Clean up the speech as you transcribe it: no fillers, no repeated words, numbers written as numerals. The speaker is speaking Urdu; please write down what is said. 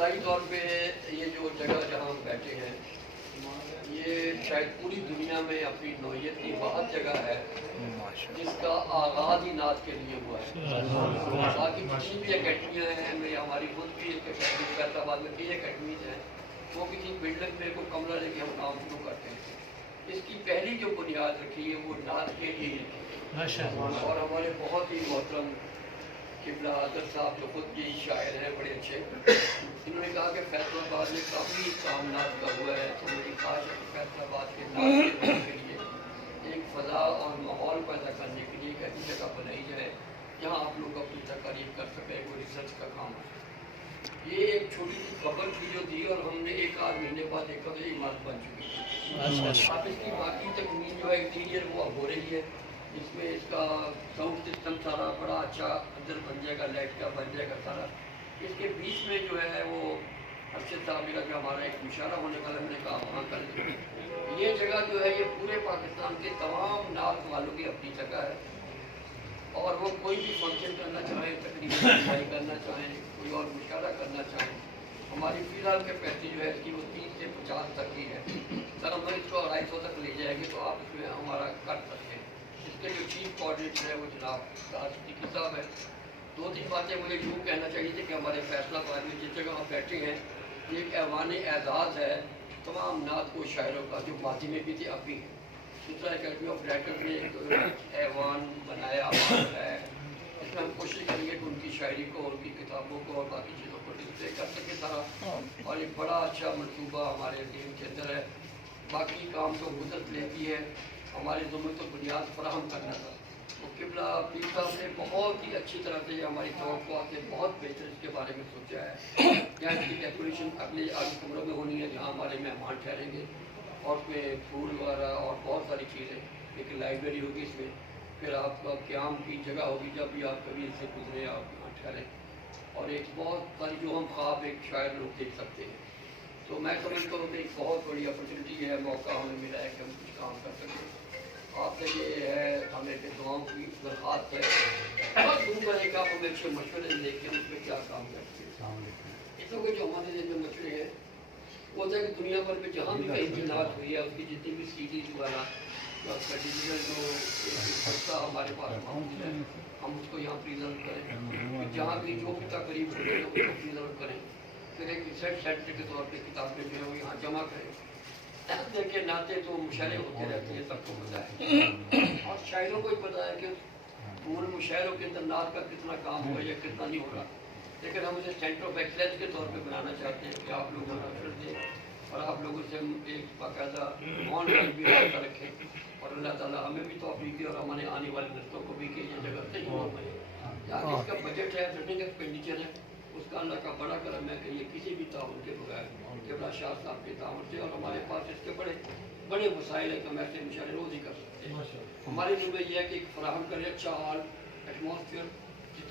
ابتدائی طور پہ یہ جو جگہ جہاں ہم بیٹھے ہیں یہ شاید پوری دنیا میں اپنی نوعیت کی واحد جگہ ہے جس کا آغاز ہی نعت کے لیے ہوا ہے۔ باقی جتنی بھی اکیڈمیاں ہیں، میں ہماری خود بھی ایک اکیڈمی فیصل آباد میں کئی اکیڈمیز ہیں، وہ کسی بلڈنگ میں کوئی کمرہ لے کے ہم کام شروع کرتے ہیں۔ اس کی پہلی جو بنیاد رکھی ہے وہ نعت کے لیے رکھی ہے، اور ہمارے بہت ہی محترم قبلہ عادل صاحب جو خود بھی شاعر ہیں بڑے اچھے، انہوں نے کہا کہ فیصل آباد میں کافی کام نعت کا ہوا ہے، تو میری خواہش ہے کہ فیصل آباد کے نعت کے لیے ایک فضا اور ماحول پیدا کرنے کے لیے ایک ایسی جگہ بنائی جائے جہاں آپ لوگ اپنی تقریب کر سکیں، کوئی ریسرچ کا کام ہو۔ یہ ایک چھوٹی سی خبر تھی جو دی، اور ہم نے ایک آدھ مہینے بعد دیکھا تو یہ عمارت بن چکی ہے۔ اب اس کی باقی تکمیل جو ہے انٹیریئر وہ اب ہو رہی ہے، جس میں اس کا ساؤنڈ سسٹم سارا بڑا اچھا اندر بن جائے گا، لائٹ کا بن جائے گا سارا۔ اس کے بیچ میں جو ہے وہ ارشد صاحب کا جو ہمارا ایک مشاعرہ ہونے والا، میں نے کہا وہاں کر لیں۔ یہ جگہ جو ہے یہ پورے پاکستان کے تمام نعت والوں کی اپنی جگہ ہے، اور وہ کوئی بھی فنکشن کرنا چاہیں، تقریباً کرنا چاہیں، کوئی اور مشاعرہ کرنا چاہیں، ہماری فی الحال کیپیسٹی جو ہے اس کی وہ 30 سے 50 تک کی ہے۔ سر ہم اس کو 250 تک لے جائیں گے تو آپ اس میں ہمارا کر سکتے ہیں۔ اس کے جو چیف کوآرڈینیٹر ہے وہ جناب راج صدیقی صاحب ہے۔ 2-3 باتیں مجھے یوں کہنا چاہیے تھی کہ ہمارے فیصلہ آباد میں جس جگہ ہم بیٹھے ہیں یہ ایک ایوان اعزاز ہے تمام نعت کو شاعروں کا، جو ماضی میں بھی تھے اب بھی ہیں۔ دوسرا اکیڈمی آف رائٹر نے ایک ایوان بنایا ہے، اس میں ہم کوشش کریں گے کہ ان کی شاعری کو، ان کی کتابوں کو اور باقی چیزوں کو ڈسپلے کر سکے سارا، اور ایک بڑا اچھا منصوبہ ہمارے ٹیم کے اندر ہے۔ باقی کام تو مدت لیتی ہے، ہمارے ذمہ تو بنیاد فراہم کرنا تھا۔ تو قبلہ پیر صاحب نے بہت ہی اچھی طرح سے ہماری توقعات سے بہت بہتر اس کے بارے میں سوچا ہے۔ یہاں اس کی ڈیکوریشن اگلے کمروں میں ہونی ہے جہاں ہمارے مہمان ٹھہریں گے، اور اس میں پھول وغیرہ اور بہت ساری چیزیں، ایک لائبریری ہوگی اس میں، پھر آپ کا قیام کی جگہ ہوگی جب بھی آپ کبھی اس سے گزرے آپ یہاں ٹھہریں، اور ایک بہت ساری جو ہم خواب ایک شاعر لوگ دیکھ سکتے ہیں۔ تو میں سمجھتا ہوں کہ ایک بہت بڑی اپرچونیٹی ہے، موقع ہمیں ملا ہے کہ ہم کچھ کام کر سکیں۔ آپ سے یہ ہے ہمیں کہ دعاؤں کی درخواست ہے، بس دوں کرے گا ہمیں اچھے مشورے لے کے اس میں کیا کام کرتے ہیں۔ اس وقت جو ہمارے ذہن میں مشورے ہیں وہ ہوتا ہے کہ دنیا بھر میں جہاں بھی کہیں بھی نعت ہوئی ہے اس کی جتنی بھی سیڈیز والا یا اس کا ڈیجیٹل جو خرچہ ہمارے پاس موجود ہے ہم اس کو یہاں پریزرو کریں، جہاں بھی جو بھی تقریب ہو رہی ہے اس کو پریزرو کریں، پھر ایک ریسرچ سینٹر کے طور پہ کتابیں جو ہیں وہ یہاں جمع کریں۔ دیکھیے نعتیں تو مشاعرے ہوتے رہتے ہیں، سب کو پتہ ہے، اور شاعروں کو ہی پتہ ہے کہ پورے مشاعروں کے اندر نعت کا کتنا کام ہوا یا کتنا نہیں ہو رہا، لیکن ہم اسے سینٹر آف ایکسلنس کے طور پہ بنانا چاہتے ہیں کہ آپ لوگ ریفرنس دیں اور آپ لوگوں سے ہم ایک باقاعدہ آن لائن بھی رابطہ رکھیں، اور اللہ تعالیٰ ہمیں بھی توفیق دے اور ہمارے آنے والے نسلوں کو بھی کہ یہ جگہ صحیح ہو پائے۔ جہاں اس کا بجٹ ہے، رننگ ایکسپینڈیچر ہے، اس کا اللہ کا بڑا کرم ہے کہ یہ کسی بھی تعاون کے بغیر قبلہ شاہ صاحب کے تعاون سے، اور ہمارے پاس اس کے بڑے وسائل ہیں کہ ہم ایسے مشاعرے روز ہی کر سکتے ہیں۔ ہماری ذمہ یہ ہے کہ ایک فراہم کرے اچھا ہال، ایٹماسفیئر،